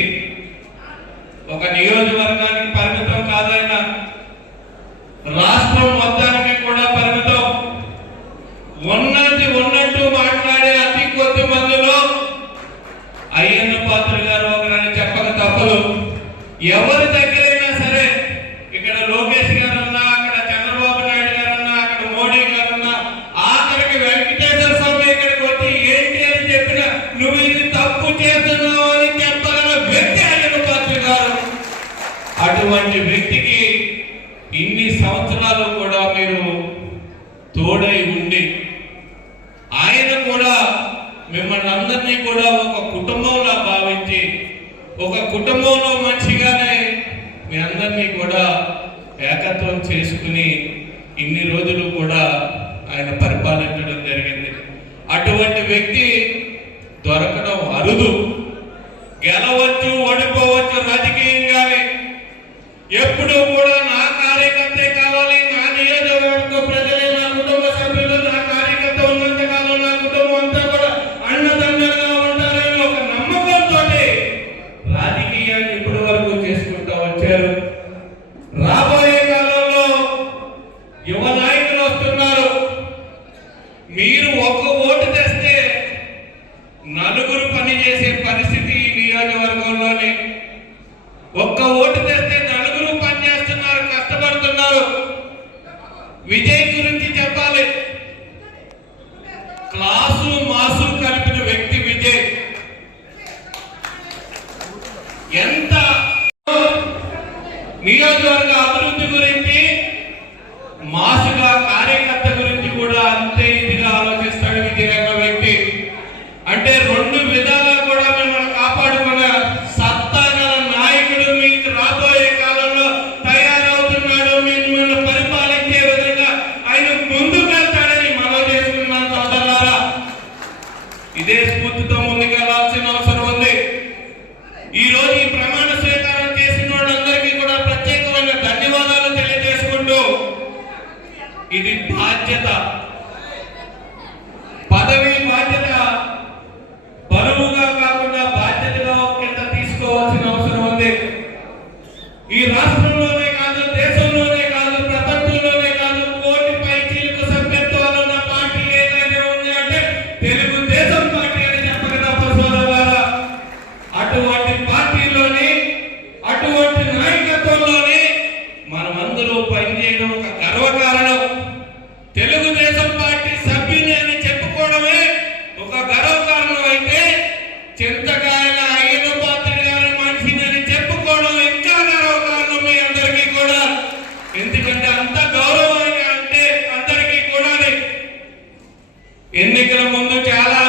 వ్యక్తి ఒక నియోజకవర్గానికి పరిమితం కాదైన రాష్ట్రం మొత్తానికి కూడా పరిమితం. ఉన్నది ఉన్నట్టు మాట్లాడే అతి కొద్ది మందిలో అయ్యన్న పాత్ర గారు ఒకరని చెప్పక తప్పదు. ఎవరి దగ్గరైనా సరే ఇక్కడ లోకేష్ గారన్నా అక్కడ చంద్రబాబు నాయుడు గారన్నా అక్కడ మోడీ గారన్నా ఆఖరికి వెంకటేశ్వర స్వామి ఇక్కడికి వచ్చి ఏంటి అని చెప్పిన నువ్వు ఇది తప్పు చేస్తున్నావు అని చెప్పగల వ్యక్తి అయ్యన్న పాత్ర గారు అటువంటి వ్యక్తికి ఇన్ని సంవత్సరాలు కూడా మీరు తోడై ఉండి ఆయన కూడా మిమ్మల్ని అందరినీ కూడా ఒక కుటుంబంలా భావించి ఒక కుటుంబంలో మంచిగానే మీ అందరినీ కూడా ఏకత్వం చేసుకుని ఇన్ని రోజులు కూడా ఆయన పరిపాలించడం జరిగింది. అటువంటి వ్యక్తి మీరు ఒక్క ఓటు తెస్తే నలుగురు పనిచేసే పరిస్థితి ఈ నియోజకవర్గంలోనే. ఒక్క ఓటు తెస్తే నలుగురు పనిచేస్తున్నారు కష్టపడుతున్నారు. విజయ్ గురించి చెప్పాలి. క్లాసు మాసు కలిపిన వ్యక్తి అవసరం ఉంది. ఈ రోజు ఈ ప్రమాణ స్వీకారం చేసిన ప్రత్యేకమైన ధన్యవాదాలు తెలియజేసుకుంటూ ఇది బాధ్యత. పదవి బాధ్యత బరువుగా కాకుండా బాధ్యతగా తీసుకోవాల్సిన అవసరం ఉంది. ఈ రాష్ట్రంలోనే కాదు దేశంలోనే కాదు ప్రపంచంలోనే కాదు కోటి పై చీలకు సభ్యత్వాలు ఏదైనా తెలుగు పనిచేయడం ఒక గర్వకారణం తెలుగుదేశం పార్టీ సభ్యుని అని చెప్పుకోవడమే ఒక గర్వకారణం అయితే చింతకాయల అయ్యన పాత్ర గారి మనిషిని అని చెప్పుకోవడం ఇంకా గర్వకారణం మీ అందరికీ కూడా. ఎందుకంటే అంత గౌరవంగా అంటే అందరికీ కూడా ఎన్నికల ముందు చాలా